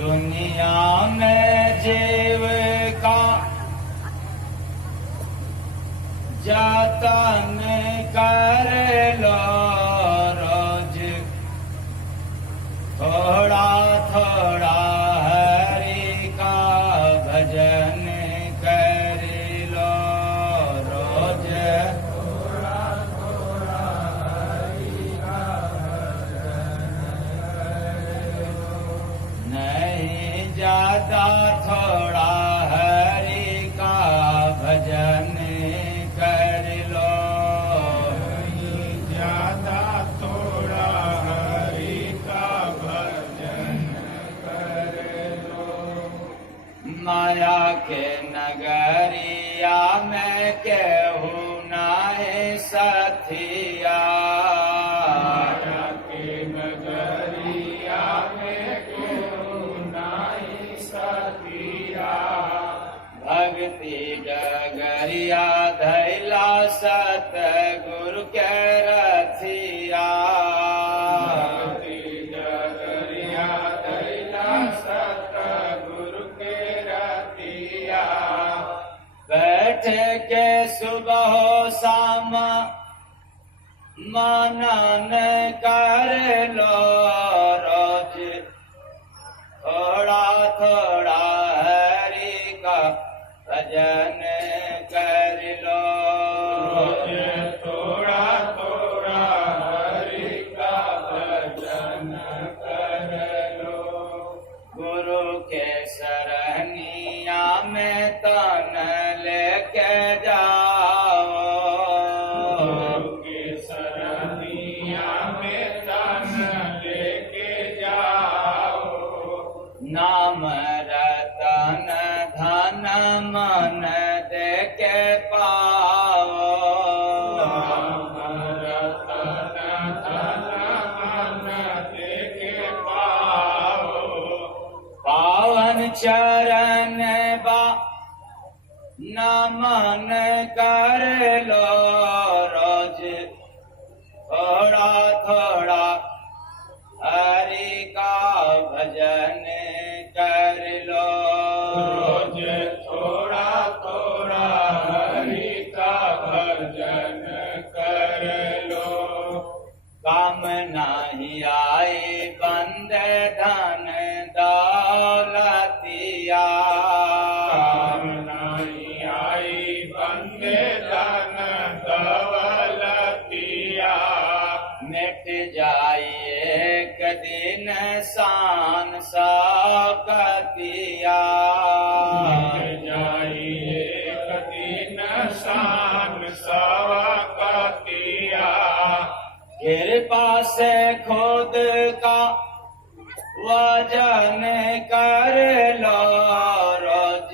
दुनिया में जीव का जतन कर लो रोज, थोड़ा थोड़ा हरि का भजन कर लो रोज, थोड़ा थोड़ा हरि का भजन कर लो। नहीं ज्यादा थोड़ा हरि का भजन कर लो, नहीं ज्यादा थोड़ा हरि का भजन कर लो। माया के नगरिया में केहू नाहि सथिया, माया के नगरिया में केहू नाहि सथिया। भक्ति डगरिया धैला सतगुरु के रथिया, भक्ति डगरिया धैला सतगुरु के रथिया। बैठ के सुबह शाम मनन कर लो रोज, थोड़ा थोड़ा हरि का भजन कर लो रोज, थोड़ा थोड़ा हरि का भजन कर लो। गुरु के शरणिया में तन लेके जाओ, गुरु के शरणिया में तन लेके जाओ। नाम रतन धन मन दे के पाओ, नाम रतन धन मन दे के पाओ। पावन चरण बा नमन कर लो रोज, थोड़ा थोड़ा हरि का भजन कर लो रोज, थोड़ा थोड़ा हरि का भजन कर लो। काम नहीं आए बंद धन दौलतिया, काम नहीं आई बंद धन दौलतिया। मिट जाए एक दिन शान शौकतिया, मिट जाए एक दिन शान शौकतिया। कृपा से खुद का वजन कर लो रोज,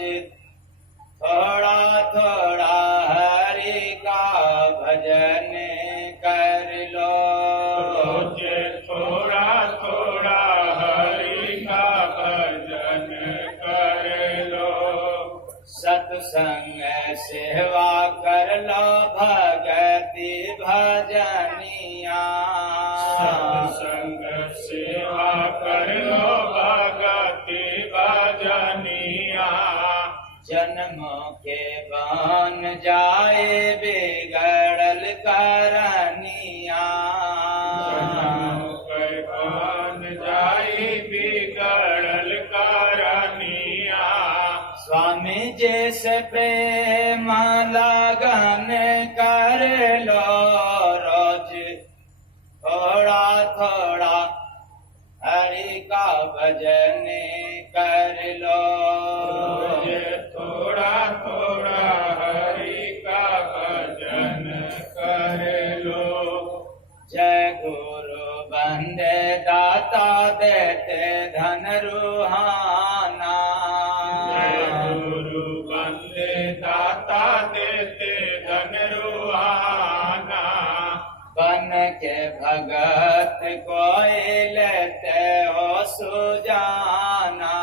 थोड़ा थोड़ा हरि का भजन कर लो रोज, थोड़ा थोड़ा हरि का भजन कर लो। सत्संग सेवा कर लो भगति भजनिया, सत्संग सेवा कर लो भगति भजनिया। जन्मों के बन जाए बिगड़ल करनिया, जन्मों के बन जाए बिगड़ल करनिया। स्वामी जैसे प्रेम लगन कर लो रोज, थोड़ा थोड़ा हरि का भजन कर लो रोज, थोड़ा थोड़ा हरि का भजन कर लो। जय गुरु बंदे दाता देते धन रूहाना, जय गुरु बंदे दाता देते धन रूहाना। बन के भगत कोई लेते हो सुजाना,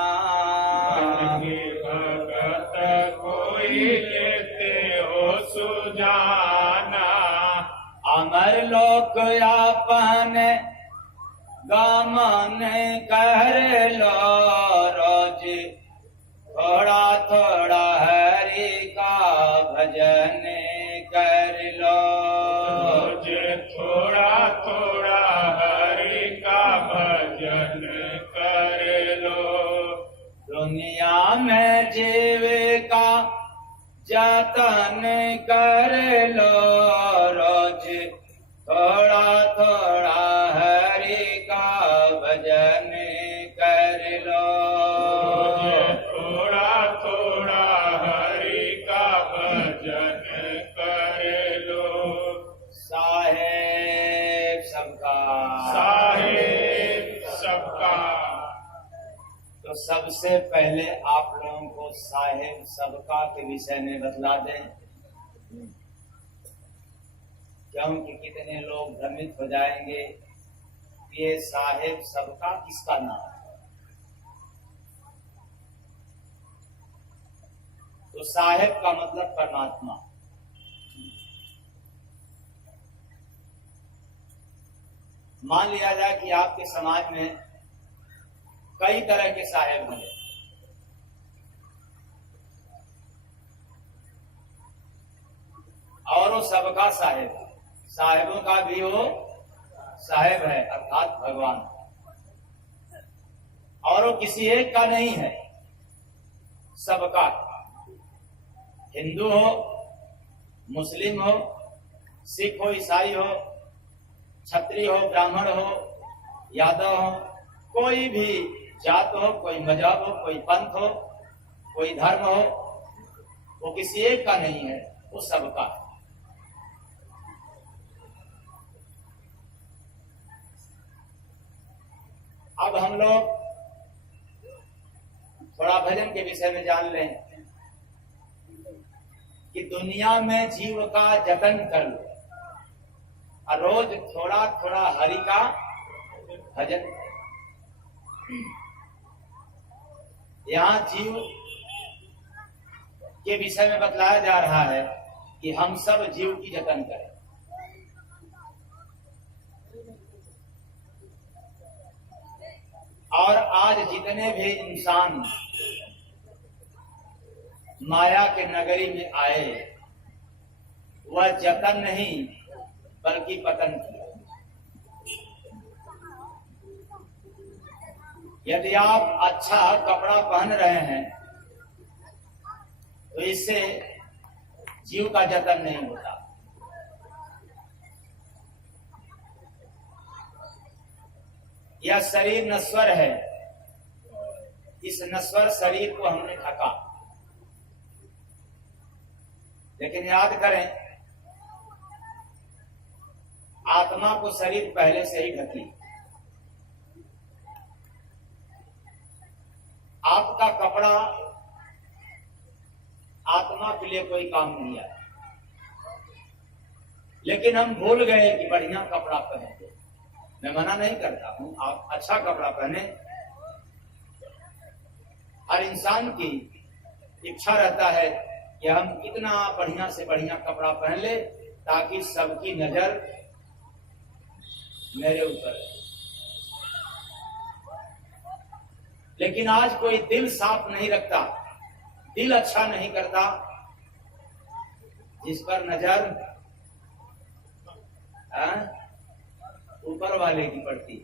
बन के भगत कोई लेते हो सुजाना। अमर लोक यापन गमन कर लो भजन कर लो। दुनिया में जीविका जतन कर लो, रोज थोड़ा थोड़ा हरि का भजन कर लो। रोज थोड़ा थोड़ा हरि का भजन कर लो। साहेब सबका, साहेब सबका। तो सबसे पहले आप लोगों को साहेब सबका के विषय में बतला दें, क्योंकि कितने लोग भ्रमित हो जाएंगे कि ये साहेब सबका किसका नाम है। तो साहेब का मतलब परमात्मा। मान लिया जाए कि आपके समाज में कई तरह के साहेब हैं, और वो सबका साहेब है। साहेबों का भी वो साहेब है, अर्थात भगवान, और वो किसी एक का नहीं है, सबका। हिंदू हो, मुस्लिम हो, सिख हो, ईसाई हो, क्षत्रिय हो, ब्राह्मण हो, यादव हो, कोई भी जात हो, कोई मजहब हो, कोई पंथ हो, कोई धर्म हो, वो किसी एक का नहीं है, वो सबका है। अब हम लोग थोड़ा भजन के विषय में जान लें कि दुनिया में जीव का जतन कर लो, और रोज थोड़ा थोड़ा हरि का भजन। यहाँ जीव के विषय में बतलाया जा रहा है कि हम सब जीव की जतन करें। और आज जितने भी इंसान माया के नगरी में आए, वह जतन नहीं बल्कि पतन किया। यदि आप अच्छा कपड़ा पहन रहे हैं तो इससे जीव का जतन नहीं होता। यह शरीर नश्वर है, इस नश्वर शरीर को हमने ढका, लेकिन याद करें आत्मा को शरीर पहले से ही ढकी। आपका कपड़ा आत्मा के लिए कोई काम नहीं आया, लेकिन हम भूल गए कि बढ़िया कपड़ा पहने। मैं मना नहीं करता हूं, आप अच्छा कपड़ा पहने। हर इंसान की इच्छा रहता है कि हम कितना बढ़िया से बढ़िया कपड़ा पहन ले ताकि सबकी नजर मेरे ऊपर। लेकिन आज कोई दिल साफ नहीं रखता, दिल अच्छा नहीं करता, जिस पर नजर ऊपर वाले की पड़ती।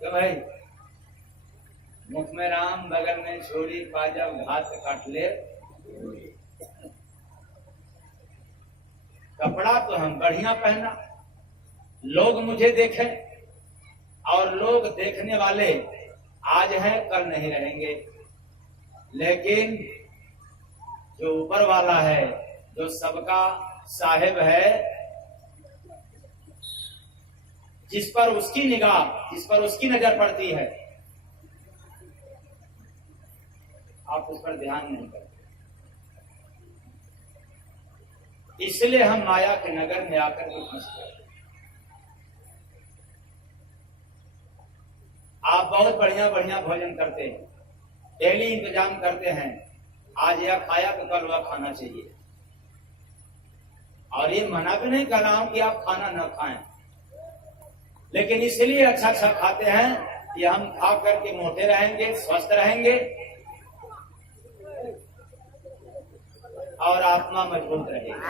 तो भाई मुख में राम बगल में छोरी पाजब घात काट ले। कपड़ा तो हम बढ़िया पहना, लोग मुझे देखें, और लोग देखने वाले आज हैं कल नहीं रहेंगे, लेकिन जो ऊपर वाला है, जो सबका साहिब है, जिस पर उसकी निगाह, जिस पर उसकी नजर पड़ती है, आप उस पर ध्यान नहीं करते। इसलिए हम माया के नगर में आकर के फंस गए। आप बहुत बढ़िया बढ़िया भोजन करते हैं, डेली इंतजाम करते हैं, आज यह खाया तो कल वह खाना चाहिए। और ये मना भी नहीं कर रहा हूं कि आप खाना न खाएं, लेकिन इसलिए अच्छा अच्छा खाते हैं कि हम खा करके मोटे रहेंगे, स्वस्थ रहेंगे और आत्मा मजबूत रहेगी।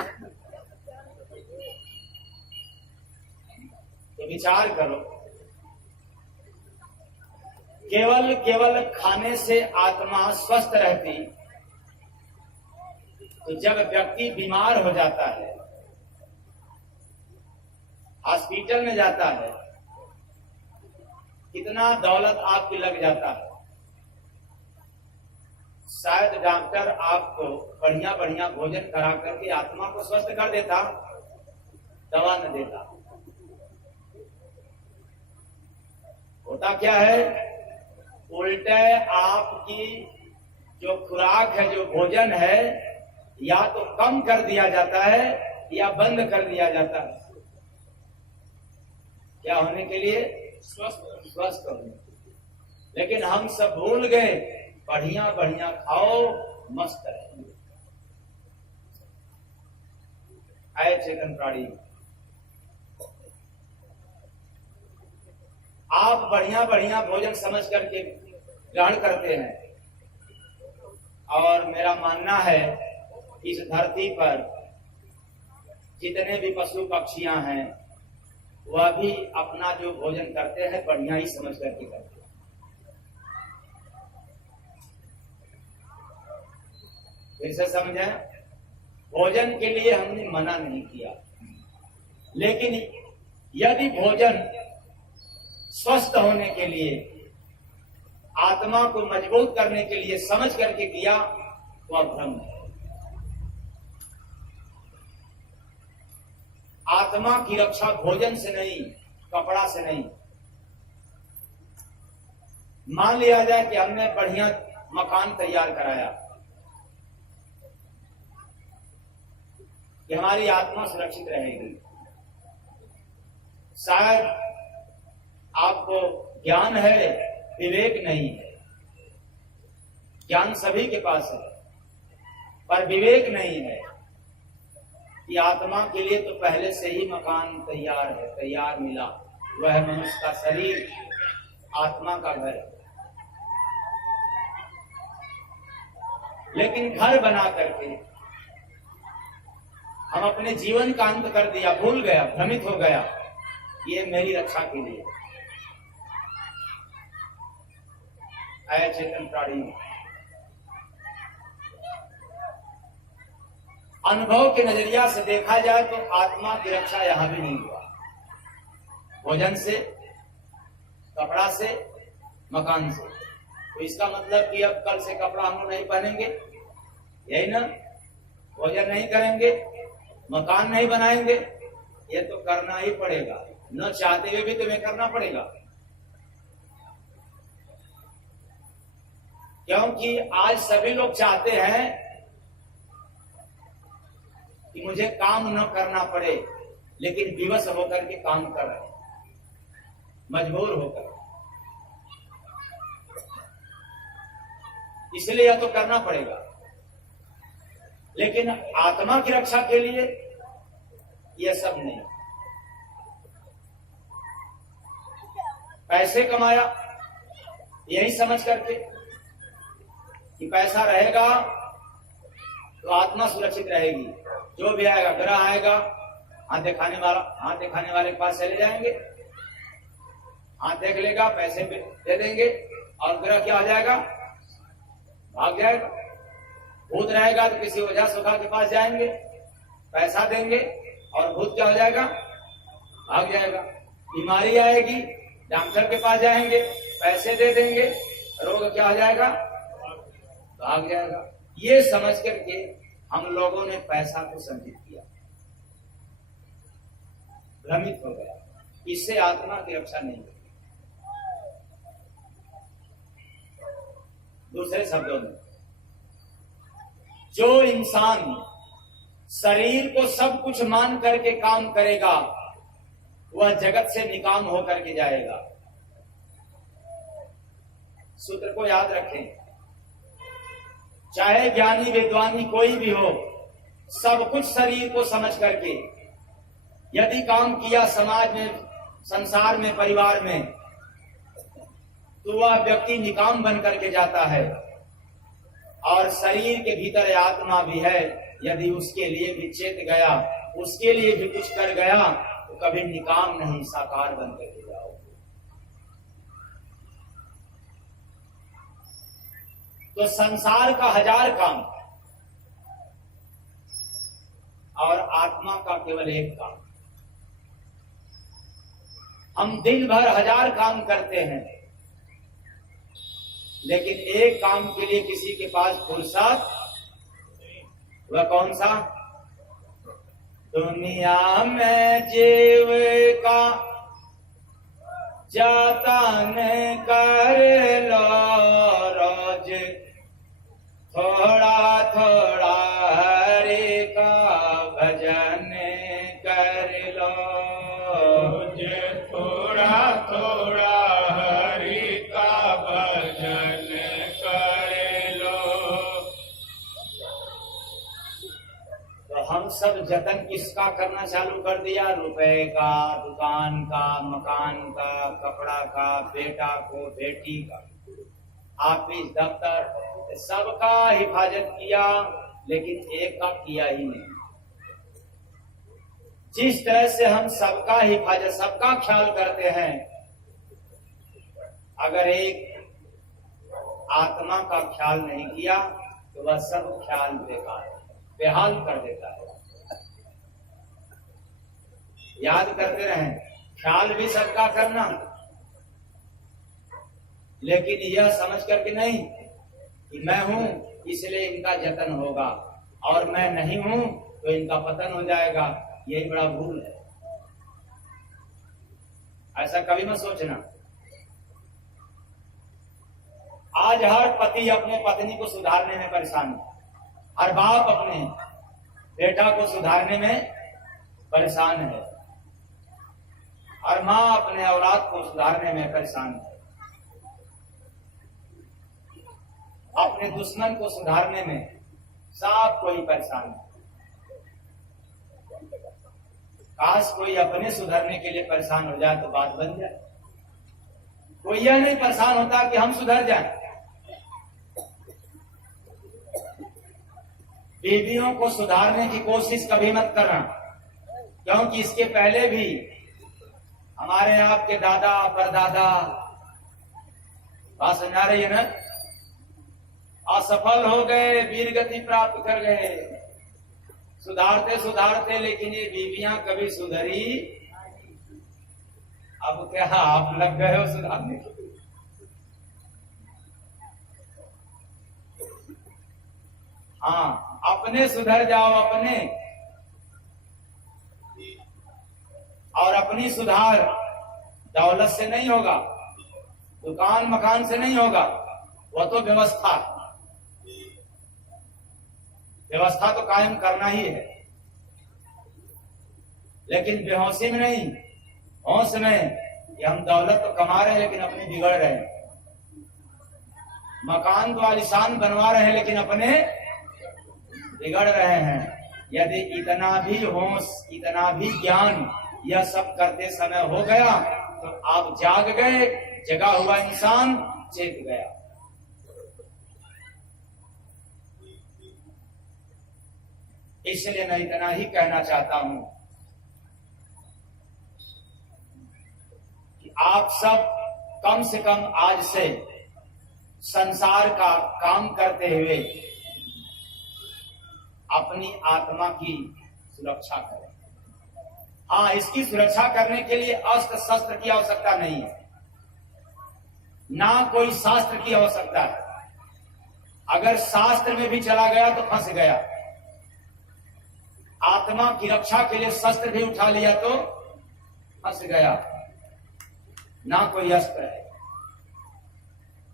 तो विचार करो केवल खाने से आत्मा स्वस्थ रहती, तो जब व्यक्ति बीमार हो जाता है, हॉस्पिटल में जाता है, कितना दौलत आपकी लग जाता है, शायद डॉक्टर आपको बढ़िया बढ़िया भोजन करा करके आत्मा को स्वस्थ कर देता, दवा न देता। होता क्या है, उल्टे आपकी जो खुराक है, जो भोजन है, या तो कम कर दिया जाता है या बंद कर दिया जाता है। क्या होने के लिए? स्वस्थ होने। लेकिन हम सब भूल गए, बढ़िया बढ़िया खाओ, मस्त रहो। आए चेतन प्राणी, आप बढ़िया बढ़िया भोजन समझ करके ग्रहण करते हैं, और मेरा मानना है इस धरती पर जितने भी पशु पक्षियां हैं, वह भी अपना जो भोजन करते हैं बढ़िया ही समझ करके करते हैं। फिर से समझें, भोजन के लिए हमने मना नहीं किया, लेकिन यदि भोजन स्वस्थ होने के लिए, आत्मा को मजबूत करने के लिए समझ करके किया, तो अब भ्रम है। आत्मा की रक्षा भोजन से नहीं, कपड़ा से नहीं। मान लिया जाए कि हमने बढ़िया मकान तैयार कराया कि हमारी आत्मा सुरक्षित रहेगी। शायद आपको ज्ञान है, विवेक नहीं है। ज्ञान सभी के पास है, पर विवेक नहीं है कि आत्मा के लिए तो पहले से ही मकान तैयार है, तैयार मिला। वह मनुष्य का शरीर आत्मा का घर है। लेकिन घर बना करके हम अपने जीवन का अंत कर दिया, भूल गया, भ्रमित हो गया, ये मेरी रक्षा के लिए। आया चेतन प्राणी, अनुभव के नजरिया से देखा जाए तो आत्मा की रक्षा यहां भी नहीं हुआ। भोजन से, कपड़ा से, मकान से। तो इसका मतलब कि अब कल से कपड़ा हम लोग नहीं पहनेंगे, यही ना? भोजन नहीं करेंगे, मकान नहीं बनाएंगे, ये तो करना ही पड़ेगा, न चाहते हुए भी तुम्हें करना पड़ेगा। क्योंकि आज सभी लोग चाहते हैं कि मुझे काम न करना पड़े, लेकिन विवश होकर के काम कर रहे हैं, मजबूर होकर। इसलिए यह तो करना पड़ेगा। लेकिन आत्मा की रक्षा के लिए यह सब नहीं। पैसे कमाया यही समझ करके कि पैसा रहेगा तो आत्मा सुरक्षित रहेगी। जो भी आएगा, ग्रह आएगा, हाथ दिखाने वाले के पास चले जाएंगे, हाथ देख लेगा, पैसे दे देंगे, और ग्रह क्या हो जाएगा? भाग जाएगा। भूत रहेगा तो किसी ओझा सुखा के पास जाएंगे, पैसा देंगे, और भूत क्या हो जाएगा? भाग जाएगा। बीमारी आएगी, डॉक्टर के पास जाएंगे, पैसे दे देंगे, रोग क्या हो जाएगा? भाग जाएगा। ये समझ करके हम लोगों ने पैसा को संचित किया, भ्रमित हो गया। इससे आत्मा की रक्षा नहीं होगी। दूसरे शब्दों में, जो इंसान शरीर को सब कुछ मान करके काम करेगा, वह जगत से निकाम होकर के जाएगा। सूत्र को याद रखें, चाहे ज्ञानी विद्वानी कोई भी हो, सब कुछ शरीर को समझ करके यदि काम किया समाज में, संसार में, परिवार में, तो वह व्यक्ति निकाम बन करके जाता है। और शरीर के भीतर आत्मा भी है, यदि उसके लिए भी चेत गया, उसके लिए भी कुछ कर गया, तो कभी निकाम नहीं, साकार बन करके जाओ। तो संसार का 1000 काम और आत्मा का केवल एक काम। हम दिन भर 1000 काम करते हैं, लेकिन एक काम के लिए किसी के पास फुर्सत, वह कौन सा? दुनिया में जीव का जतन कर लो रोज, थोड़ा थोड़ा हरि का भजन कर लो। रोज थोड़ा थोड़ा हरि का भजन कर लो। तो हम सब जतन किसका करना चालू कर दिया? रुपए का, दुकान का, मकान का, कपड़ा का, बेटा को, बेटी का, ऑफिस, दफ्तर, सबका हिफाजत किया, लेकिन एक का किया ही नहीं। जिस तरह से हम सबका हिफाजत, सबका ख्याल करते हैं, अगर एक आत्मा का ख्याल नहीं किया तो वह सब ख्याल बेकार, बेहाल कर देता है। याद करते रहें, ख्याल भी सबका करना, लेकिन यह समझ करके नहीं कि मैं हूं इसलिए इनका जतन होगा, और मैं नहीं हूं तो इनका पतन हो जाएगा। यही बड़ा भूल है। ऐसा कभी मत सोचना। आज हर पति अपने पत्नी को सुधारने में परेशान है, हर बाप अपने बेटा को सुधारने में परेशान है, हर माँ अपने औलाद को सुधारने में परेशान है, अपने दुश्मन को सुधारने में सब कोई परेशान है। काश कोई अपने सुधरने के लिए परेशान हो जाए तो बात बन जाए। कोई यह नहीं परेशान होता कि हम सुधर जाएं। बीवियों को सुधारने की कोशिश कभी मत करना, क्योंकि इसके पहले भी हमारे आपके दादा परदादा, बात समझा रही है ना, असफल हो गए, वीर गति प्राप्त कर गए, सुधारते सुधारते, लेकिन ये बीवियां कभी सुधरी। अब क्या आप लग गए हो सुधारने के लिए? हाँ, अपने सुधर जाओ अपने, और अपनी सुधार दौलत से नहीं होगा, दुकान मकान से नहीं होगा, वह तो व्यवस्था तो कायम करना ही है, लेकिन बेहोशी में नहीं, होश में कि हम दौलत तो कमा रहे हैं लेकिन अपने बिगड़ रहे हैं, मकान तो आलीशान बनवा रहे हैं लेकिन अपने बिगड़ रहे हैं। यदि इतना भी होश, इतना भी ज्ञान यह सब करते समय हो गया तो आप जाग गए, जगा हुआ इंसान चेत गया। इसलिए मैं इतना ही कहना चाहता हूं कि आप सब कम से कम आज से संसार का काम करते हुए अपनी आत्मा की सुरक्षा करें। हाँ, इसकी सुरक्षा करने के लिए अस्त्र शस्त्र की आवश्यकता नहीं है, ना कोई शास्त्र की आवश्यकता है। अगर शास्त्र में भी चला गया तो फंस गया। आत्मा की रक्षा के लिए शस्त्र भी उठा लिया तो फंस गया, ना कोई अस्त्र है।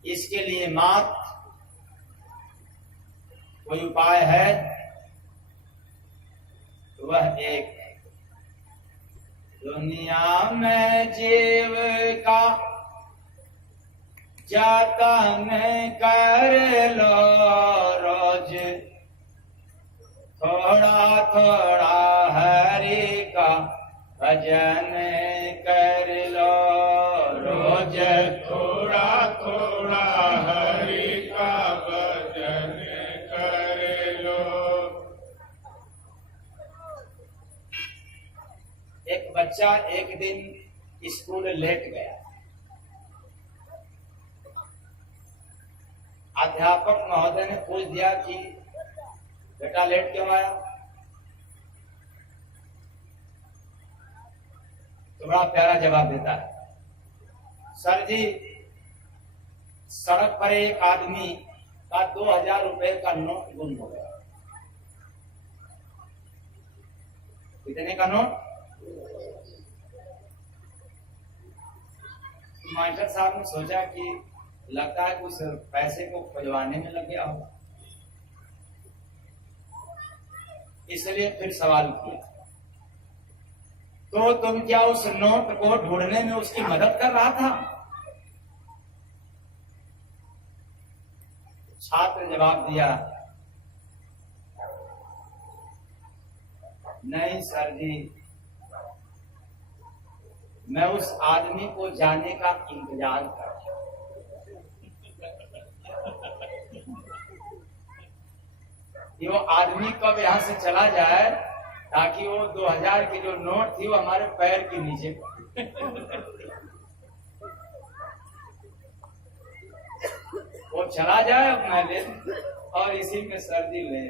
इसके लिए मात्र कोई उपाय है, वह एक, दुनिया में जीव का जतन कर लो रोज, थोड़ा थोड़ा हरि का भजन कर लो रोज, थोड़ा थोड़ा हरि का भजन कर लो। एक बच्चा एक दिन स्कूल लेट गया। अध्यापक महोदय ने पूछ दिया कि बेटा लेट क्यों आया, तो बड़ा प्यारा जवाब देता है, सर जी सड़क पर एक आदमी का 2000 रुपए का नोट गुम हो गया। कितने का नोट? मास्टर साहब ने सोचा कि लगता है कुछ पैसे को खुलवाने में लग गया होगा, इसलिए फिर सवाल किया, तो तुम क्या उस नोट को ढूंढने में उसकी मदद कर रहा था? छात्र ने जवाब दिया, नहीं सर जी, मैं उस आदमी को जाने का इंतजार कर रहा हूं। कि वो आदमी कब यहां से चला जाए ताकि वो 2000 की जो नोट थी वो हमारे पैर के नीचे वो चला जाए अपना ले, और इसी में सर्दी ले।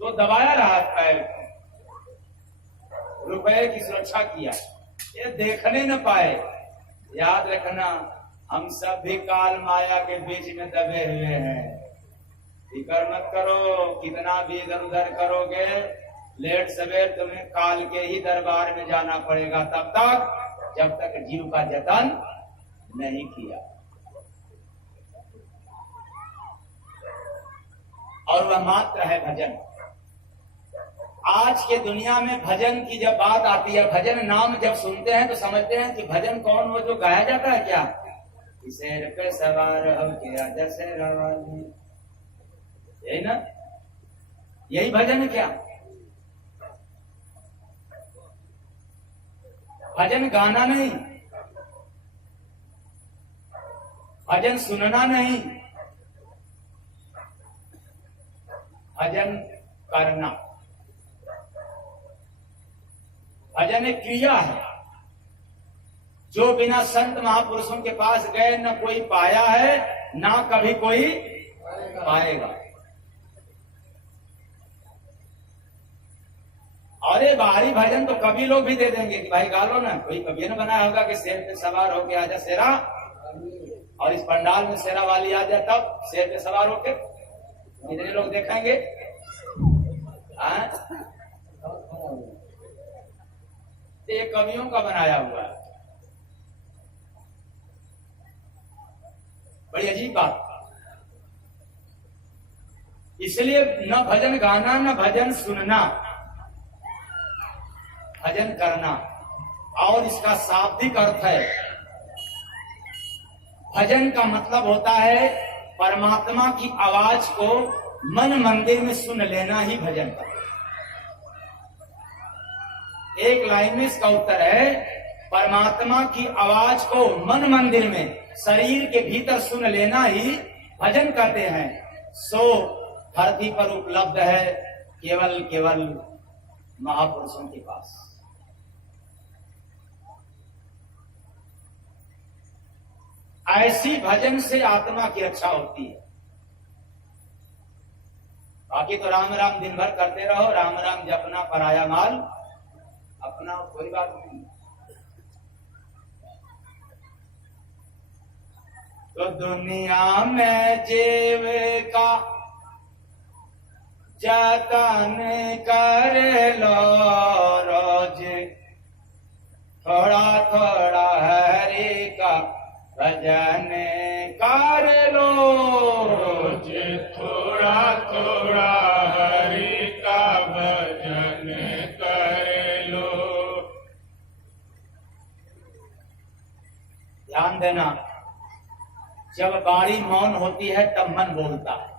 तो दबाया रहा पैर को, रुपए की सुरक्षा किया, ये देखने न पाए। याद रखना, हम सब भी काल माया के बीच में दबे हुए हैं। फिक्र मत करो, कितना भी इधर उधर करोगे, लेट सवेर तुम्हें काल के ही दरबार में जाना पड़ेगा, तब तक जब तक जीव का जतन नहीं किया। और वह मात्र है भजन। आज के दुनिया में भजन की जब बात आती है, भजन नाम जब सुनते हैं तो समझते हैं कि भजन कौन वो जो गाया जाता है क्या, शेर पे सवार हो गया जैसे रवानी, यही ना, यही भजन है क्या? भजन गाना नहीं, भजन सुनना नहीं, भजन करना। भजन एक क्रिया है जो बिना संत महापुरुषों के पास गए न कोई पाया है, ना कभी कोई पाएगा। अरे बाहरी भजन तो कभी लोग भी दे देंगे कि भाई गा लो ना, कोई कभी न बनाया होगा कि शेर पे सवार होके आजा शेरा, और इस पंडाल में शेरा वाली आ जाए तब शेर पे सवार होके कितने लोग देखेंगे? ये कवियों का बनाया हुआ है। बड़ी अजीब बात। इसलिए न भजन गाना न भजन सुनना, भजन करना। और इसका शाब्दिक अर्थ है, भजन का मतलब होता है परमात्मा की आवाज को मन मंदिर में सुन लेना ही भजन का। एक लाइन में इसका उत्तर है, परमात्मा की आवाज को मन मंदिर में शरीर के भीतर सुन लेना ही भजन कहते हैं। सो धरती पर उपलब्ध है केवल केवल महापुरुषों के पास। ऐसी भजन से आत्मा की रक्षा होती है। बाकी तो राम राम दिन भर करते रहो, राम राम जपना पराया माल अपना, कोई बात नहीं। तो दुनिया में जीव का जतन कर लो रोज, थोड़ा थोड़ा हरि का भजन कर लो रोज, थोड़ा थोड़ा हरि का भजन कर लो। ध्यान देना, जब बाणी मौन होती है तब मन बोलता है,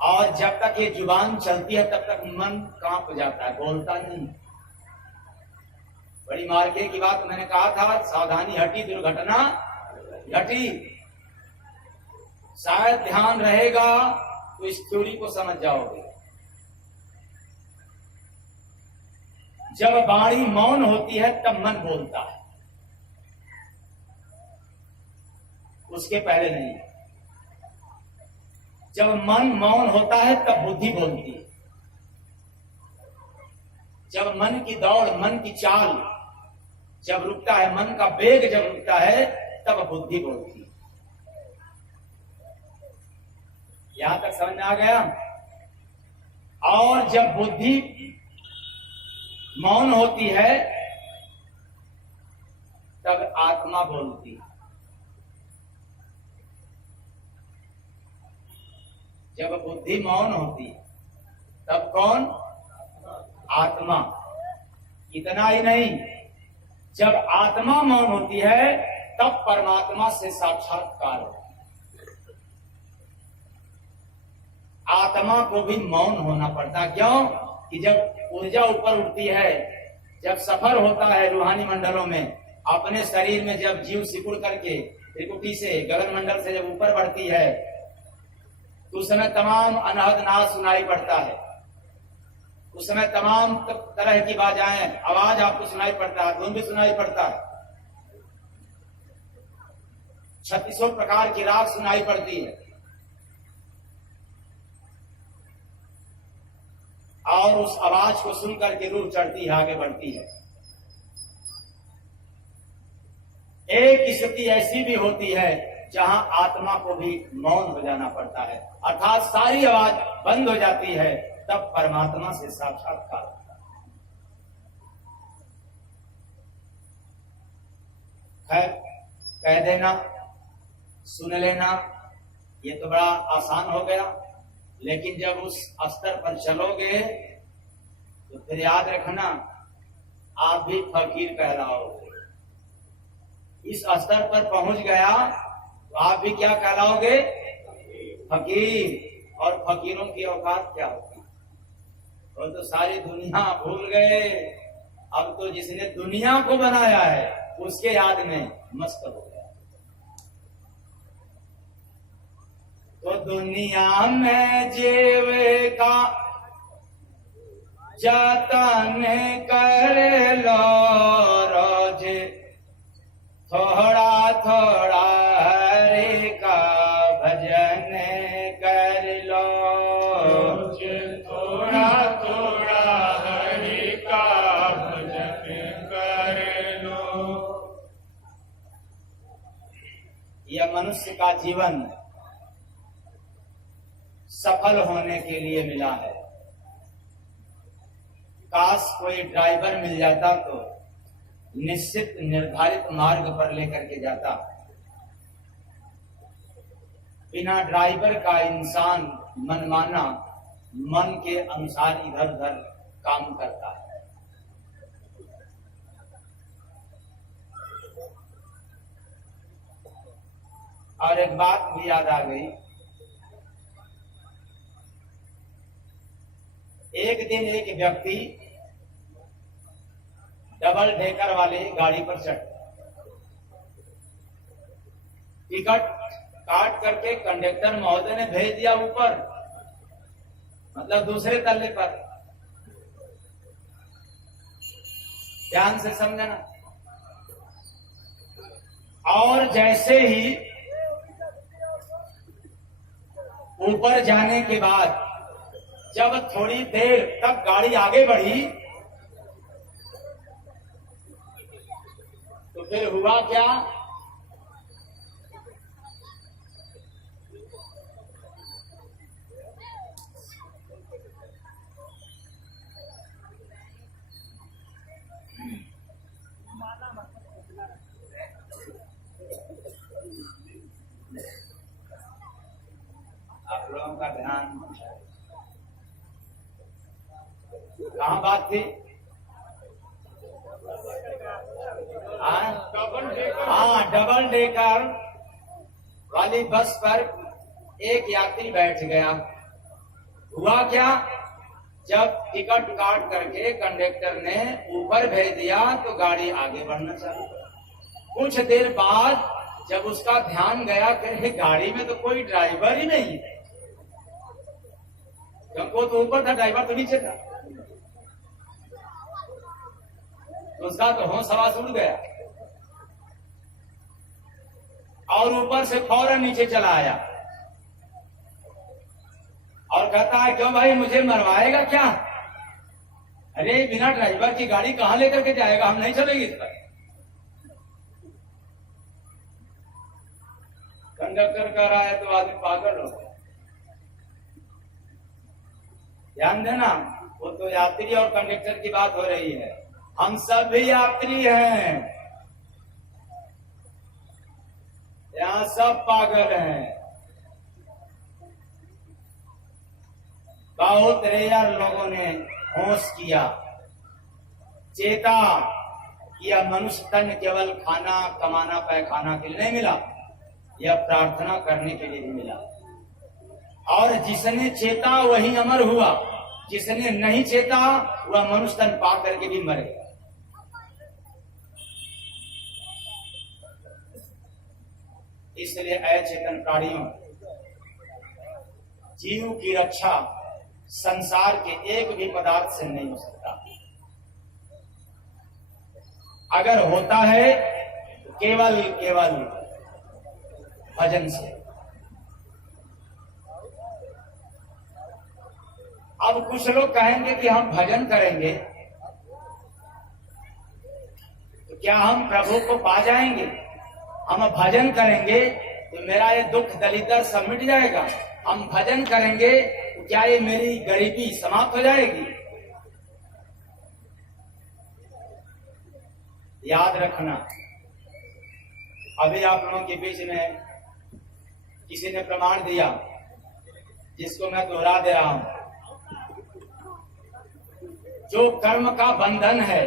और जब तक ये जुबान चलती है तब तक मन कांप जाता है, बोलता नहीं। बड़ी मार्के की बात मैंने कहा था, सावधानी हटी दुर्घटना घटी। शायद ध्यान रहेगा तो इस थ्योरी को समझ जाओगे। जब बाणी मौन होती है तब मन बोलता है, उसके पहले नहीं। जब मन मौन होता है तब बुद्धि बोलती है। जब मन की दौड़, मन की चाल जब रुकता है, मन का वेग जब रुकता है, तब बुद्धि बोलती है। यहां तक समझ में आ गया। और जब बुद्धि मौन होती है तब आत्मा बोलती है। जब बुद्धि मौन होती है तब कौन? आत्मा। इतना ही नहीं, जब आत्मा मौन होती है तब परमात्मा से साक्षात्कार होता है। आत्मा को भी मौन होना पड़ता। क्यों? कि जब ऊर्जा ऊपर उठती है, जब सफर होता है रूहानी मंडलों में, अपने शरीर में जब जीव सिकुड़ करके त्रिकुटी से, गगन मंडल से जब ऊपर बढ़ती है, तो उस समय तमाम अनहद नाद सुनाई पड़ता है। उस समय तमाम तरह की बाजाएं, आवाज आपको सुनाई पड़ता है, धुन भी सुनाई पड़ता है, 36 प्रकार की राग सुनाई पड़ती है। और उस आवाज को सुन करके रूह चढ़ती है, आगे बढ़ती है। एक स्थिति ऐसी भी होती है जहां आत्मा को भी मौन हो जाना पड़ता है, अर्थात सारी आवाज बंद हो जाती है, तब परमात्मा से साक्षात्कार होता है। कह देना, सुन लेना, ये तो बड़ा आसान हो गया, लेकिन जब उस स्तर पर चलोगे तो फिर याद रखना, आप भी फकीर कहलाओगे। इस स्तर पर पहुंच गया तो आप भी क्या कहलाओगे? फकीर। और फकीरों की औकात क्या होती है? वो तो सारी दुनिया भूल गए। अब तो जिसने दुनिया को बनाया है उसके याद में मस्त हो गया। तो दुनिया में जीवे का जतन कर लो रोज, थोड़ा थोड़ा हरि का भजन कर लो। रोज थोड़ा थोड़ा हरि का भजन कर लो। यह मनुष्य का जीवन सफल होने के लिए मिला है। काश कोई ड्राइवर मिल जाता तो निश्चित निर्धारित मार्ग पर लेकर के जाता। बिना ड्राइवर का इंसान मनमाना, मन के अनुसार इधर उधर काम करता है। और एक बात भी याद आ गई। एक दिन एक व्यक्ति डबल डेकर वाली गाड़ी पर चढ़, टिकट काट करके कंडक्टर महोदय ने भेज दिया ऊपर, मतलब दूसरे तल्ले पर। ध्यान से समझना। और जैसे ही ऊपर जाने के बाद जब थोड़ी देर तक गाड़ी आगे बढ़ी तो फिर हुआ क्या? आप लोगों का ध्यान कहाँ बात थी? हाँ, डबल डेकर वाली बस पर एक यात्री बैठ गया। हुआ क्या? जब टिकट काट करके कंडक्टर ने ऊपर भेज दिया तो गाड़ी आगे बढ़ना चालू। कुछ देर बाद जब उसका ध्यान गया कि गाड़ी में तो कोई ड्राइवर ही नहीं है, जब वो तो ऊपर था, ड्राइवर तो नीचे था, तो उसका तो होश हवास उड़ गया। और ऊपर से फौरन नीचे चला आया और कहता है क्यों भाई मुझे मरवाएगा क्या? अरे बिना ड्राइवर की गाड़ी कहां लेकर के जाएगा, हम नहीं चलेंगे इस पर। कंडक्टर कह रहा है तो आदमी पागल हो गया। ध्यान देना, वो तो यात्री और कंडक्टर की बात हो रही है, हम सब भी यात्री हैं, यहाँ सब पागल हैं। बहुत रेयर लोगों ने होश किया, चेता किया मनुष्य तन केवल खाना कमाना पैखाना के लिए नहीं मिला, यह प्रार्थना करने के लिए भी मिला। और जिसने चेता वही अमर हुआ, जिसने नहीं चेता वह मनुष्य तन पा करके भी मर गया। इसलिए अचेतन प्राणियों, जीव की रक्षा संसार के एक भी पदार्थ से नहीं हो सकता। अगर होता है तो केवल केवल भजन से। अब कुछ लोग कहेंगे कि हम भजन करेंगे तो क्या हम प्रभु को पा जाएंगे? हम भजन करेंगे तो मेरा ये दुख दलिदर सब मिट जाएगा? हम भजन करेंगे तो क्या ये मेरी गरीबी समाप्त हो जाएगी? याद रखना, अभी आप लोगों के बीच में किसी ने प्रमाण दिया जिसको मैं दोहरा दे रहा हूं। जो कर्म का बंधन है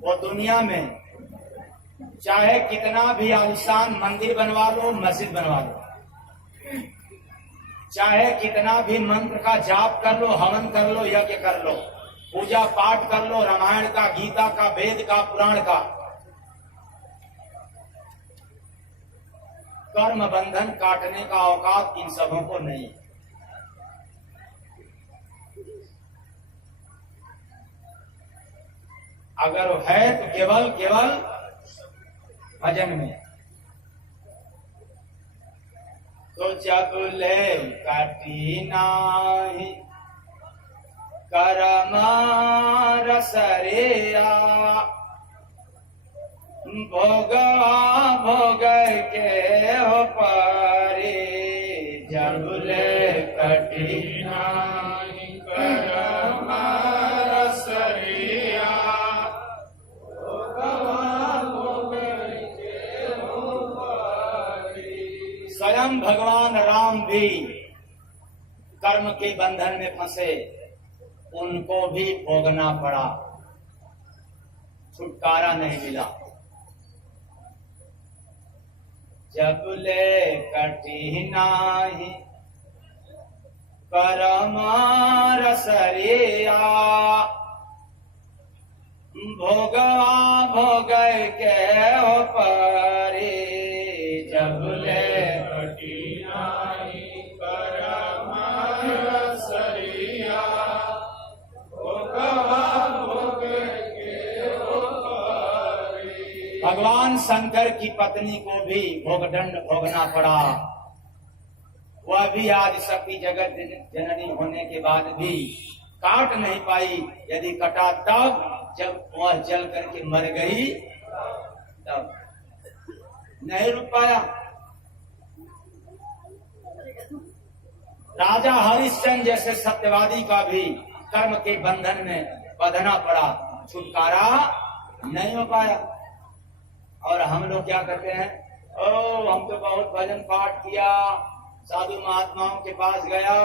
वो दुनिया में चाहे कितना भी आलिशान मंदिर बनवा लो, मस्जिद बनवा लो, चाहे कितना भी मंत्र का जाप कर लो, हवन कर लो, यज्ञ कर लो, पूजा पाठ कर लो, रामायण का, गीता का, वेद का, पुराण का, कर्म बंधन काटने का औकात इन सबों को नहीं। अगर वो है तो केवल केवल भजन में। तो जब ले कटी नाही कर्मा रसरिया, भोगवा भोग के हो पारे, जब ले कटी नाही कर्मा रसरिया, स्वयं भगवान राम भी कर्म के बंधन में फंसे, उनको भी भोगना पड़ा, छुटकारा नहीं मिला। जब ले कटी नाही कर्म रसरिया, भोगवा भोग के हो परे, जब ले कटी नाही कर्म रसरिया, भोगवा भोग के हो पारे। भगवान शंकर की पत्नी को भी भोगदंड भोगना पड़ा। वह भी आदि शक्ति जगत जननी होने के बाद भी काट नहीं पाई। यदि कटा तब जब वह जल करके मर गई, तब नहीं रुक पाया। राजा हरिश्चंद्र जैसे सत्यवादी का भी कर्म के बंधन में बंधना पड़ा, छुटकारा नहीं हो पाया। और हम लोग क्या करते हैं, ओ हम तो बहुत भजन पाठ किया, साधु महात्माओं के पास गया,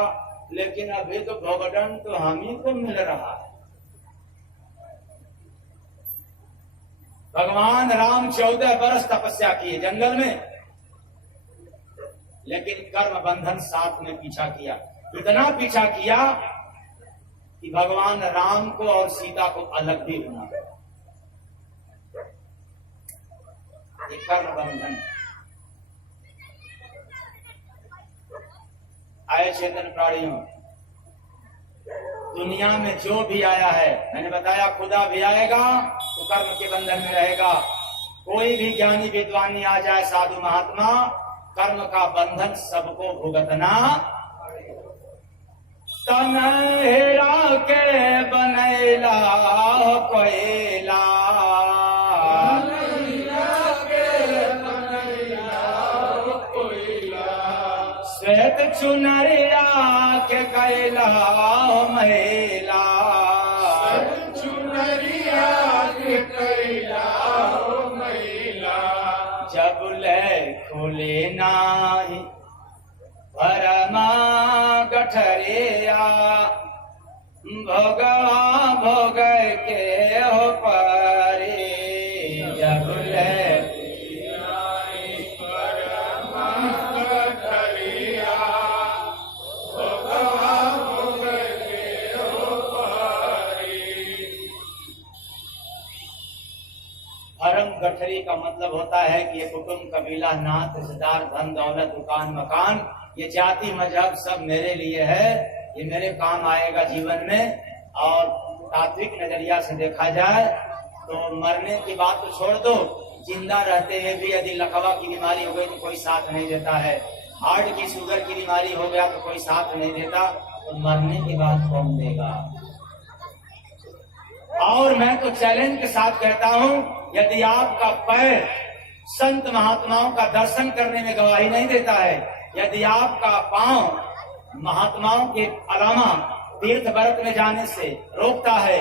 लेकिन अभी तो भोगदंड तो हम ही को मिल रहा है। भगवान राम 14 वर्ष तपस्या किए जंगल में, लेकिन कर्म बंधन साथ में पीछा किया। इतना पीछा किया कि भगवान राम को और सीता को अलग भी होना पड़ा। ये कर्म बंधन। आए चेतन प्राणियों, दुनिया में जो भी आया है, मैंने बताया खुदा भी आएगा तो कर्म के बंधन में रहेगा, कोई भी ज्ञानी विद्वानी आ जाए, साधु महात्मा, कर्म का बंधन सबको भुगतना। तन हेरा के बनैला कोयला, श्वेत चुनरिया के कैला महिला, चुनरिया के कैला महिला, जब ले खुले नाही भरमा गठरिया, भोगवा भोग के हो परे, जब ले भरम गठरी का मतलब होता है कि ये कुटुंब, कबीला, नात, रिश्तेदार, धन दौलत, दुकान, मकान, ये जाति मजहब सब मेरे लिए है, ये मेरे काम आएगा जीवन में। और तात्विक नजरिया से देखा जाए तो मरने की बात तो छोड़ दो, जिंदा रहते हुए भी यदि लकवा की बीमारी हो गई तो कोई साथ नहीं देता है, हार्ट की, शुगर की बीमारी हो गया तो कोई साथ नहीं देता, तो मरने की बात कौन देगा। और मैं तो चैलेंज के साथ कहता हूं, यदि आपका पैर संत महात्माओं का दर्शन करने में गवाही नहीं देता है, यदि आपका पांव महात्माओं के अलावा तीर्थ व्रत में जाने से रोकता है,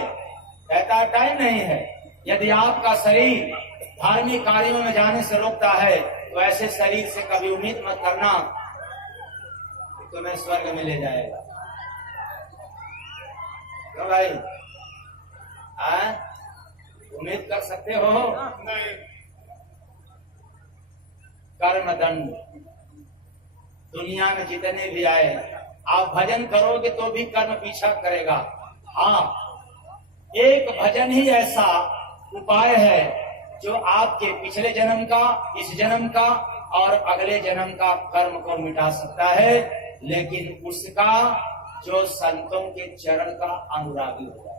कहता टाइम नहीं है, यदि आपका शरीर धार्मिक कार्यों में जाने से रोकता है, तो ऐसे शरीर से कभी उम्मीद मत करना कि तुम्हें स्वर्ग में ले जाएगा। क्यों भाई, उम्मीद कर सकते हो? नहीं। कर्म दंड दुनिया में जितने भी आए, आप भजन करोगे तो भी कर्म पीछा करेगा। हाँ, एक भजन ही ऐसा उपाय है जो आपके पिछले जन्म का, इस जन्म का और अगले जन्म का कर्म को मिटा सकता है, लेकिन उसका जो संतों के चरण का अनुरागी हो जाएगा,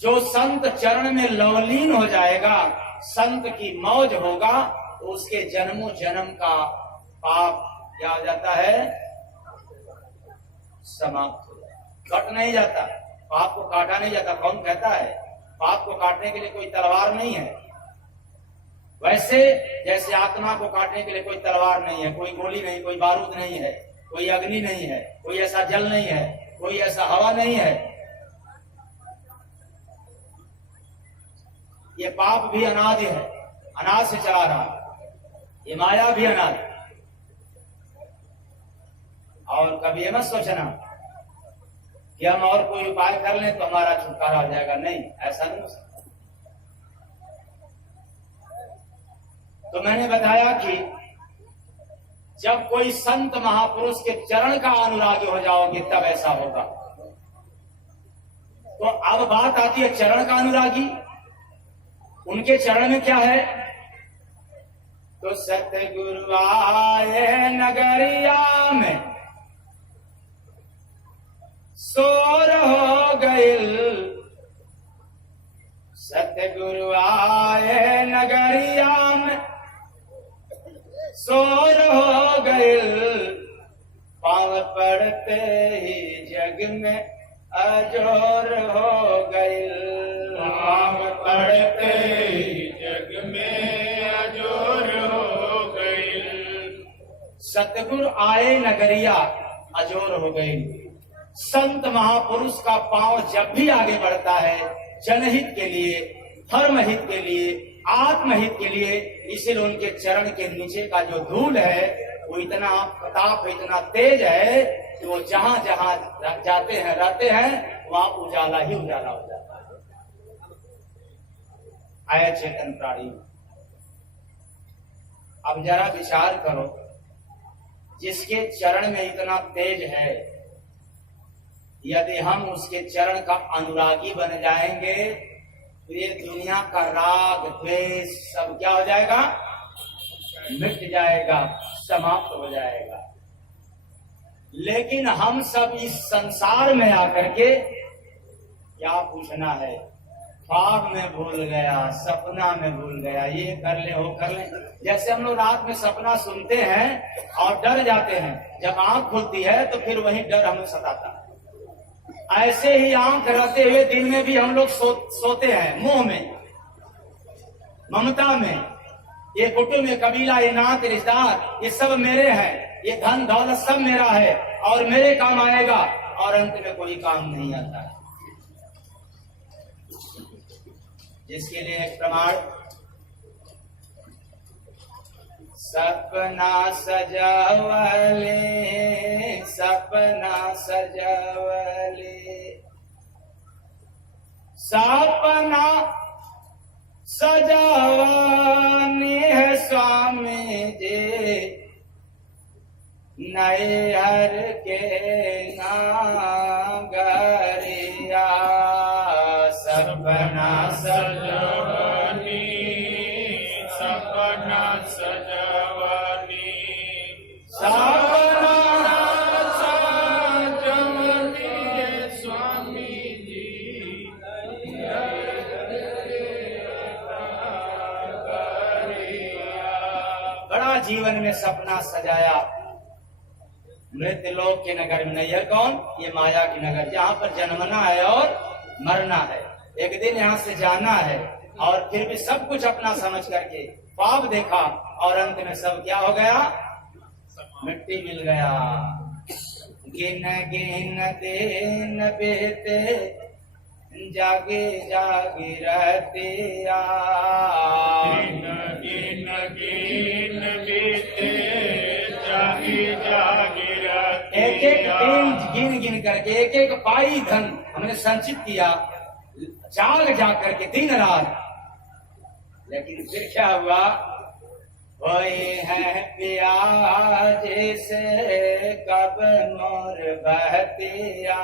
जो संत चरण में लवलीन हो जाएगा, संत की मौज होगा, तो उसके जन्मों जन्म का पाप क्या हो जाता है, समाप्त हो जाता, कट नहीं जाता, पाप को काटा नहीं जाता। कौन कहता है? पाप को काटने के लिए कोई तलवार नहीं है। वैसे जैसे आत्मा को काटने के लिए कोई तलवार नहीं है, कोई गोली नहीं, कोई बारूद नहीं है, कोई अग्नि नहीं है, कोई ऐसा जल नहीं है, कोई ऐसा हवा नहीं है। ये पाप भी अनादि है, अनाद से चला रहा, ये माया भी अनादि। और कभी ये मत सोचना कि हम और कोई उपाय कर लें तो हमारा छुटकारा हो जाएगा, नहीं, ऐसा नहीं हो सकता। तो मैंने बताया कि जब कोई संत महापुरुष के चरण का अनुरागी हो जाओगे तब ऐसा होगा। तो अब बात आती है चरण का अनुरागी, उनके चरण में क्या है? तो सतगुरु आए नगरिया में शोर हो गइल, सतगुरु आए नगरिया में शोर हो गइल, पांव पड़ते ही जग में अजोर हो गइल, पांव पड़ते ही जग में अजोर हो गइल। सतगुरु आए नगरिया अजोर हो गई। संत महापुरुष का पांव जब भी आगे बढ़ता है जनहित के लिए, धर्महित के लिए, आत्महित के लिए, इसलिए उनके चरण के नीचे का जो धूल है वो इतना प्रताप, इतना तेज है कि वो जहां जहां जाते हैं, रहते हैं, वहां उजाला ही उजाला हो जाता है। आया चेतन प्राणी, अब जरा विचार करो, जिसके चरण में इतना तेज है, यदि हम उसके चरण का अनुरागी बन जाएंगे तो ये दुनिया का राग द्वेष सब क्या हो जाएगा? मिट जाएगा, समाप्त हो जाएगा। लेकिन हम सब इस संसार में आकर के क्या पूछना है? ख्वाब में भूल गया, सपना में भूल गया, ये कर ले वो कर ले। जैसे हम लोग रात में सपना सुनते हैं और डर जाते हैं, जब आंख खुलती है तो फिर वही डर हमें सताता है। ऐसे ही आंख रहते हुए दिन में भी हम लोग सोते हैं, मोह में, ममता में, ये कुटुंब, ये कबीला, ये नात, रिश्तेदार, ये सब मेरे हैं, ये धन दौलत सब मेरा है और मेरे काम आएगा, और अंत में कोई काम नहीं आता है। जिसके लिए एक प्रमाण, सपना सजावले, सपना सजावले, सपना सजावानी है स्वामी जी, नए हर के नागरिया, सपना सजवानी, सपना सजवानी, सपना सजवानी स्वामी जी, बड़ा जीवन में सपना सजाया। मृत्यु लोक के नगर में नहीं है कौन? ये माया की नगर, जहाँ पर जन्मना है और मरना है, एक दिन यहाँ से जाना है। और फिर भी सब कुछ अपना समझ करके ख्वाब देखा और अंत में सब क्या हो गया? मिट्टी मिल गया। गिन गिन दिन बीते, जागे जागे रहते गिन गिन गिन बीते, जागी जागी रहते एक एक दिन गिन गिन करके एक एक पाई धन हमने संचित किया, जाग जाग करके दिन रात। लेकिन फिर क्या हुआ? वही है प्याज से कब मोर बहतिया,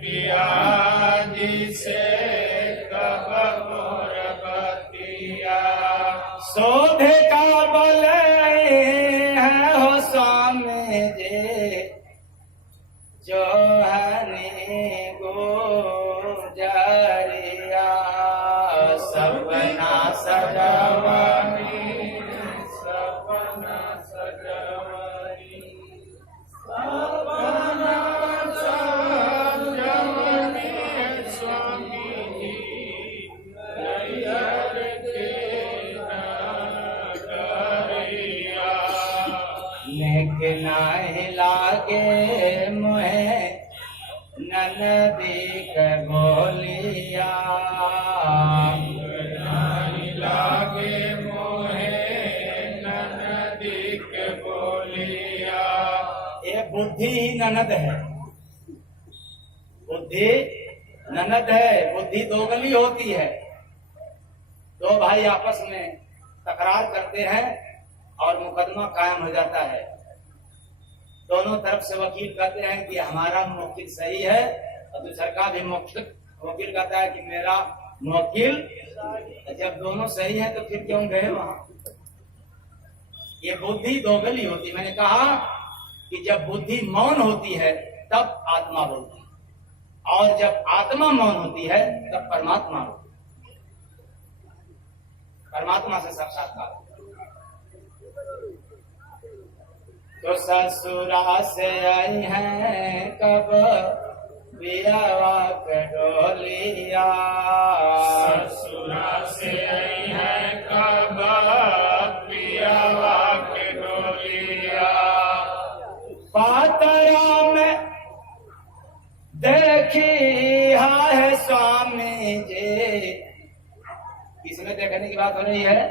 पिया जिसे कब मोर बतिया, शोधे का बल है हो स्वामी जी, जो हने गुजरिया, सपना सजवानी, सपना सजवानी, सपना सजवानी स्वामी जी, नैयर के नगरिया, नेक नाही लागे मोहे ननदी के बोलिया, नानी लागे मोहे ननदी के बोलिया, ये बुद्धि ही ननद है, बुद्धि ननद है। बुद्धि दोगली होती है, दो भाई आपस में तकरार करते हैं और मुकदमा कायम हो जाता है। दोनों तरफ से वकील कहते हैं कि हमारा मुवक्किल सही है, और दूसरा का भी वकील कहता है कि मेरा मुवक्किल। जब दोनों सही है तो फिर क्यों गए वहां? ये बुद्धि दोगली होती। मैंने कहा कि जब बुद्धि मौन होती है तब आत्मा बोलती है, और जब आत्मा मौन होती है तब परमात्मा होती है। परमात्मा से साक्षात्कार। तो ससुरा से आई है कब बियावा के डोलिया, ससुरा से आई है कब पियावा के डोलिया, पातरा में देखी है स्वामी जी। किसमें देखने की बात हो रही है?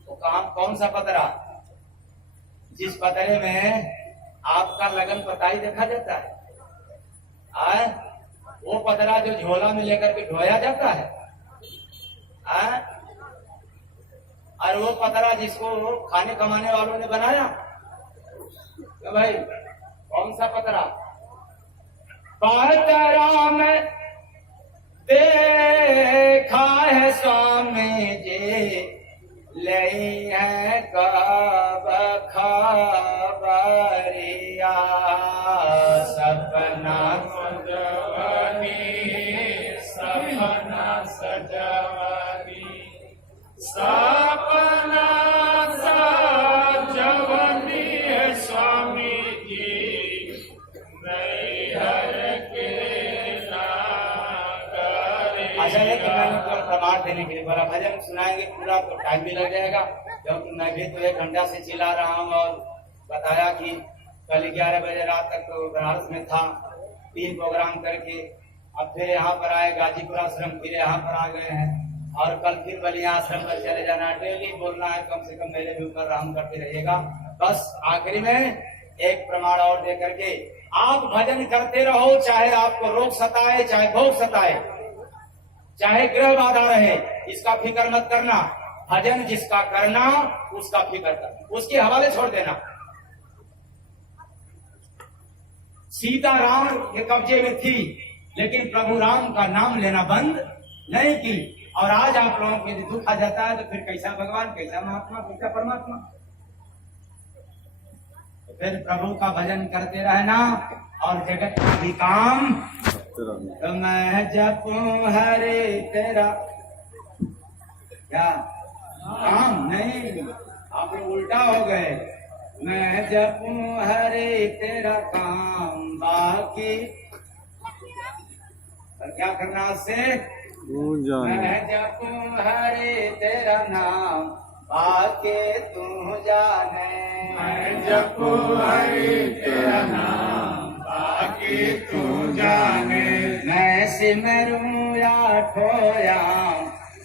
तो कौन सा पतरा? जिस पतरे में आपका लगन पताई देखा जाता है, वो पतरा जो झोला में लेकर के ढोया जाता है, और वो पतरा जिसको खाने कमाने वालों ने बनाया, तो भाई कौन सा पतरा? पतरा में देखा है स्वामी जी, ले है कब खबरिया, सपना सजवानी सपना सजवनी है स्वामी जी नैहर के नागरे। अच्छा है कि मैंने तो प्रमाण देने के लिए बोला, भजन सुनाएंगे पूरा तो टाइम भी लग जाएगा, क्योंकि मैं भी तो 1 घंटा से चिल्ला रहा हूँ और बताया कि कल 11 बजे रात तक तो बनारस में था, 3 प्रोग्राम करके अब फिर यहाँ पर आए, गाजीपुर आश्रम फिर यहाँ पर आ गए हैं और कल फिर बलिया आश्रम पर चले जाना है। डेली बोलना है, कम से कम मेरे भी ऊपर राम करते रहिएगा। बस आखिरी में एक प्रमाण और दे करके आप भजन करते रहो, चाहे आपको रोग सताए, चाहे भोग सताए, चाहे ग्रह बाधा रहे, इसका फिक्र मत करना। भजन जिसका करना उसका फिक्र करना, उसके हवाले छोड़ देना। सीता राम के कब्जे में थी, लेकिन प्रभु राम का नाम लेना बंद नहीं की। और आज आप लोगों के दुख आ जाता है तो फिर कैसा भगवान, कैसा महात्मा, कैसा परमात्मा। तो फिर प्रभु का भजन करते रहना और जगत का भी काम। तो मैं जपूं हरे तेरा क्या काम नहीं, आप लोग उल्टा हो गए। मैं जपूं हरे तेरा काम बाकी, और क्या करना से मैं जपूं हरे तेरा नाम बाकी तू जाने। मैं जपूं हरे तेरा नाम बाकी तू जाने। मैं सिमरूं आठों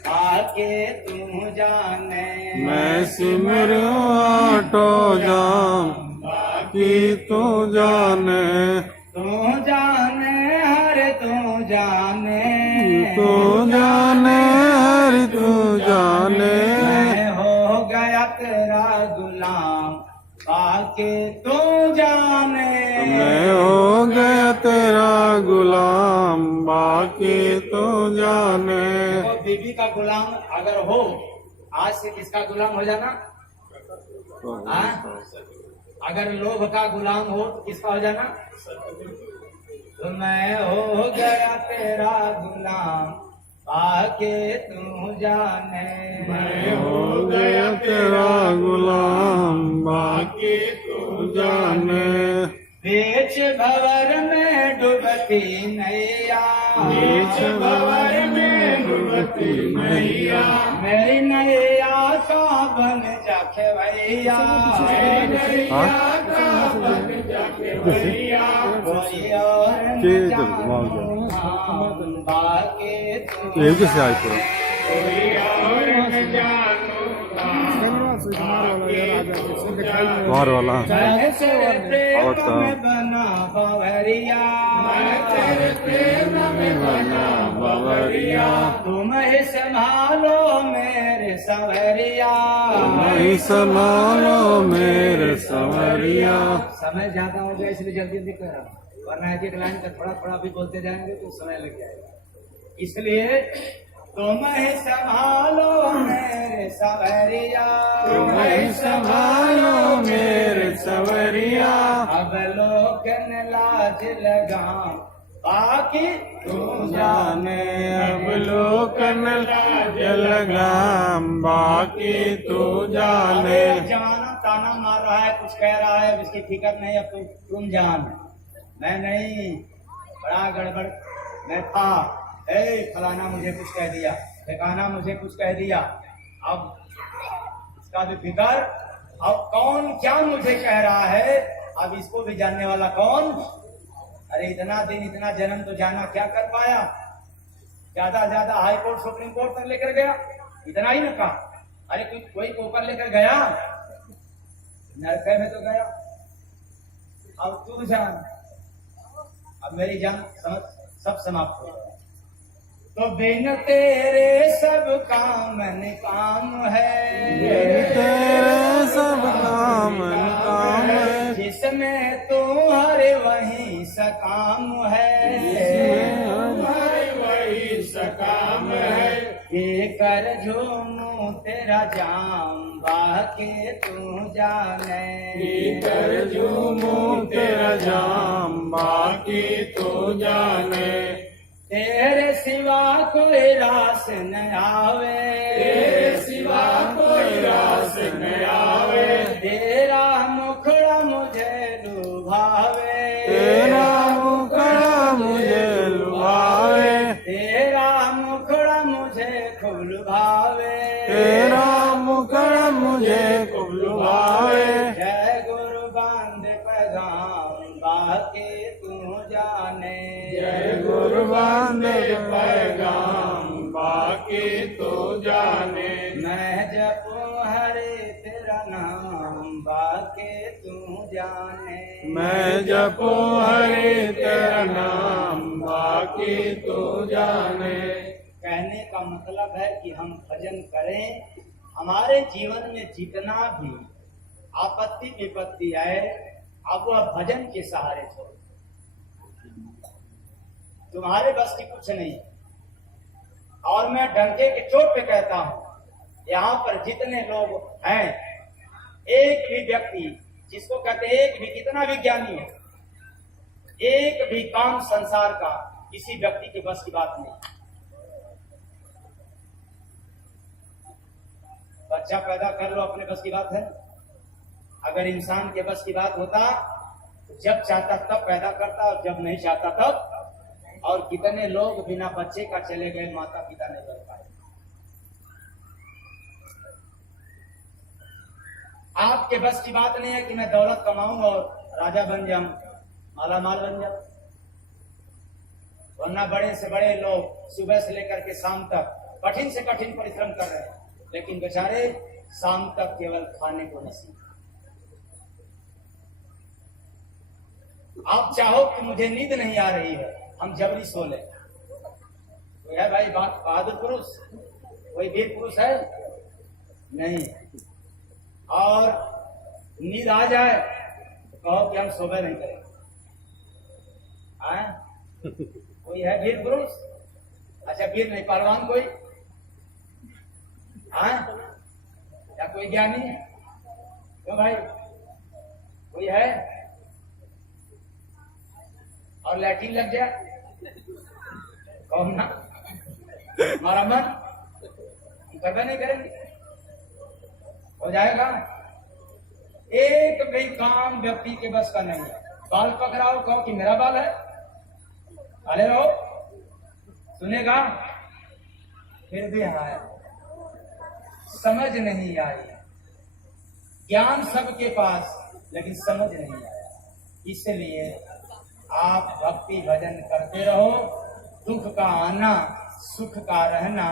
आके तू जाने। मैं सिमरूं आठों जाम बाकी तू जाने। तू जाने हर तू जाने, तू जाने हर तू जाने। मैं हो गया तेरा गुलाम बाकी तू जाने। मैं हो गया तेरा गुलाम बाकी तू जाने। तो बीबी का गुलाम अगर हो, आज से किसका गुलाम हो जाना? हाँ? अगर लोभ का गुलाम हो तो किसका हो जाना? तो मैं हो गया तेरा गुलाम बाकी तू जाने। मैं हो गया तेरा गुलाम बाकी तू जाने। बीच भंवर में डूबती नैया, बीच भंवर में डूबती नैया। मेरी नैया का बन जा खेवैया। मेरी नैया का बन जा खेवैया। कोई और न जानो बाकी तू जाने। कोई और न जानो मार वाला जैसे प्रेम में बना बवरिया, मैं तेरे प्रेम में बना बवरिया। तुम ही संभालो मेरे सवरिया। नहीं संभालो मेरे संवरिया। समय ज्यादा हो गया इसलिए जल्दी जल्दी कर रहा हूँ, वरना एक एक लाइन का थोड़ा थोड़ा भी बोलते जाएंगे तो समय लग जाएगा। इसलिए तुम ही संभालो मेरे सवरिया। तुम ही संभालो मेरे सवरिया। अब लोग न लाज लगाओ बाकी तू जाने। अब लोकन लाज लगाम बाकी तू जाने। जमाना ताना मार रहा है, कुछ कह रहा है, इसकी फिक्र नहीं। अब तुम जान, मैं नहीं। बड़ा गड़बड़ मैं था, फलाना मुझे कुछ कह दिया, ठिकाना मुझे कुछ कह दिया। अब इसका भी फिक्र, अब कौन क्या मुझे कह रहा है, अब इसको भी जानने वाला कौन? अरे इतना दिन इतना जन्म तो जाना, क्या कर पाया? ज्यादा ज्यादा हाई कोर्ट सुप्रीम कोर्ट तक लेकर गया, इतना ही न कहा। अरे कोई ऊपर लेकर गया, नरक में तो गया। अब तू जान, अब मेरी जान सब समाप्त हो गया। तो बिन तेरे सब काम निकाम है, तेरे सब काम निकाम है। जिसमें तू हरे वही सकाम है। हमारे वही सकाम है। ये कर झूमू तेरा जाम बाकी तू जाने। कर झूमू तेरा जाम बाकी तू जाने। तेरे सिवा कोई रास न आवे, तेरे सिवा कोई रास न आवे, तेरा मुखड़ा मुझे लुभावे, तेरा मुखड़ा मुझे लुभावे, तेरा मुखड़ा मुझे खूब लुभावे, तेरा मुखड़ा मुझे खूब लुभावे। जय गुरु बांध पैगाम बाकी तू जाने, जय गुरु बांधे पैगाम बाकी तू जाने, मैं जपूं हरे तेरा नाम बाकी तू जाने, मैं जपो हरे तेरा नाम बाकी तू जाने। कहने का मतलब है कि हम भजन करें, हमारे जीवन में जितना भी आपत्ति विपत्ति आए अब वह भजन के सहारे छोड़ो, तुम्हारे बस की कुछ नहीं। और मैं डंके के चोट पे कहता हूं, यहाँ पर जितने लोग हैं, एक भी व्यक्ति जिसको कहते हैं एक भी, कितना विज्ञानी है, एक भी काम संसार का किसी व्यक्ति के बस की बात नहीं। बच्चा पैदा कर लो, अपने बस की बात है। अगर इंसान के बस की बात होता तो जब चाहता तब पैदा करता और जब नहीं चाहता तब। और कितने लोग बिना बच्चे का चले गए, माता पिता नहीं बन पाए। आपके बस की बात नहीं है कि मैं दौलत कमाऊं और राजा बन जाऊं, माला माल बन जाऊं। वरना बड़े से बड़े लोग सुबह से लेकर के शाम तक कठिन से कठिन परिश्रम कर रहे हैं, लेकिन बेचारे शाम तक केवल खाने को नसीब। आप चाहो कि मुझे नींद नहीं आ रही है, हम जबरी सो ले, कोई है भाई बहादुर पुरुष, कोई वीर पुरुष है नहीं। और नींद आ जाए तो कहो कि हम सोबे नहीं करेंगे। कोई है वीर पुरुष? अच्छा वीर नहीं, पहलवान कोई या कोई ज्ञानी? क्यों भाई, कोई है? और लैट्रिन लग जाए कौन ना, हमारा मन करना नहीं करेंगे, हो जाएगा। एक भी काम व्यक्ति के बस का नहीं है। बाल पकड़ाओ, कहो कि मेरा बाल है, अरे रहो, सुनेगा फिर भी है, समझ नहीं आई। ज्ञान सबके पास, लेकिन समझ नहीं आया। इसलिए आप भक्ति भजन करते रहो। दुख का आना, सुख का रहना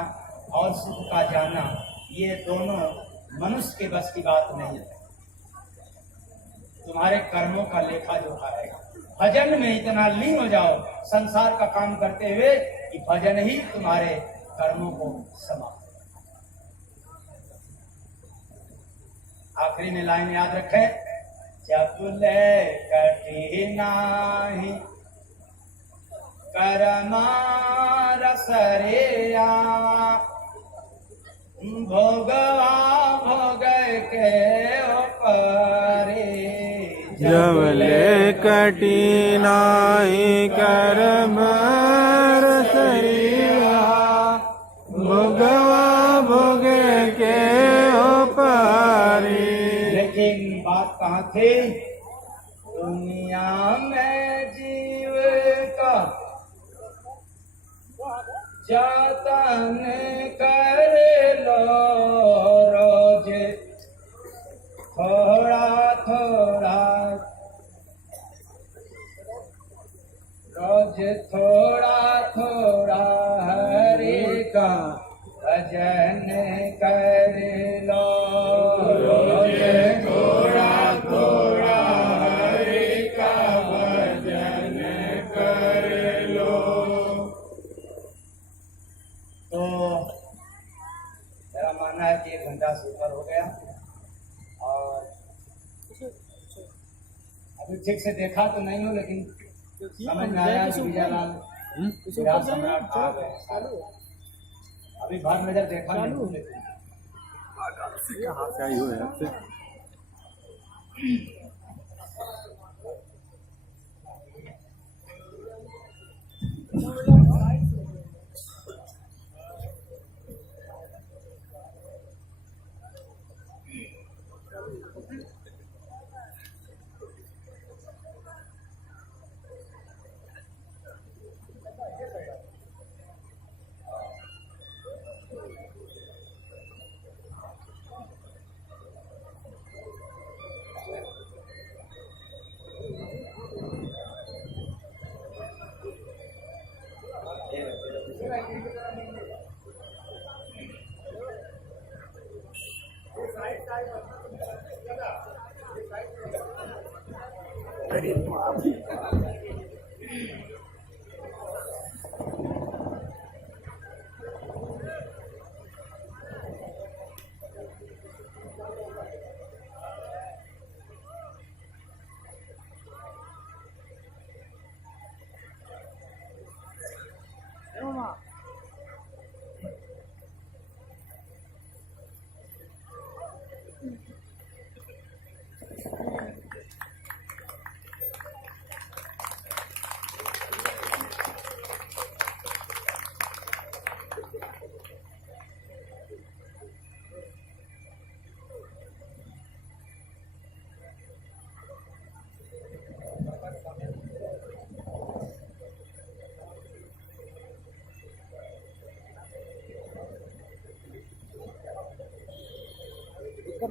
और सुख का जाना, ये दोनों मनुष्य के बस की बात नहीं है। तुम्हारे कर्मों का लेखा जोखा रहेगा। भजन में इतना लीन हो जाओ संसार का काम करते हुए कि भजन ही तुम्हारे कर्मों को समाप्त। आखिरी में लाइन याद रखें, चपुले कठिनाई कर्मा रसरिया, भोगवा भोग के परे, जबले कठिनाई कर्म रसरिया, भोगवा भोग के पारी। लेकिन बात कहाँ थी? दुनिया में जीव का जतन कर लो रोज, थोड़ा थोड़ा रोज, थोड़ा थोड़ा हरि का भजन कर लो रोज, थोड़ा थोड़ा हरि का भजन कर लो। तो मेरा मानना है कि 1 घंटा से ऊपर हो गया और अभी ठीक से देखा तो नहीं हो, लेकिन समझ में आया कि विजयलाल विराट सम्राट आ गए। अभी भर नजर देखा नहीं हूं, लेकिन कहाँ से आई हो आपसे?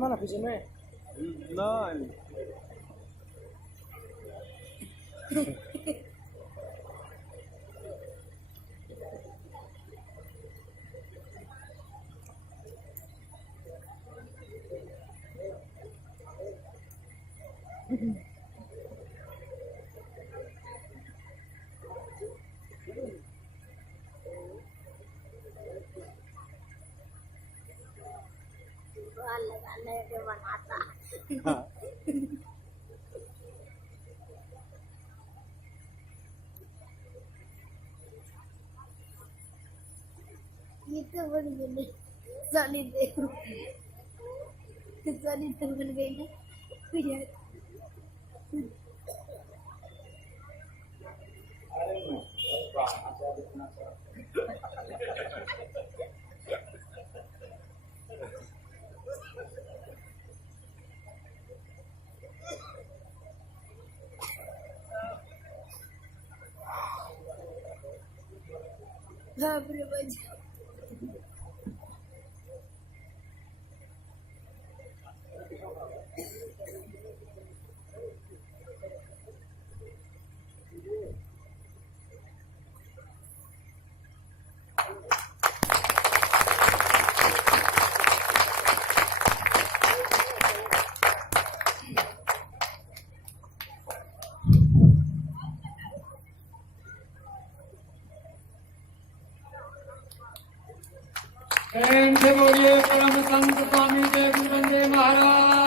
करना ना पीछे में नहीं लगाने के बनाता ये तो बन गई सनी देव बन गई ना यार बाप रे बजा प्रेम से बोलिए परम संत स्वामी देव महाराज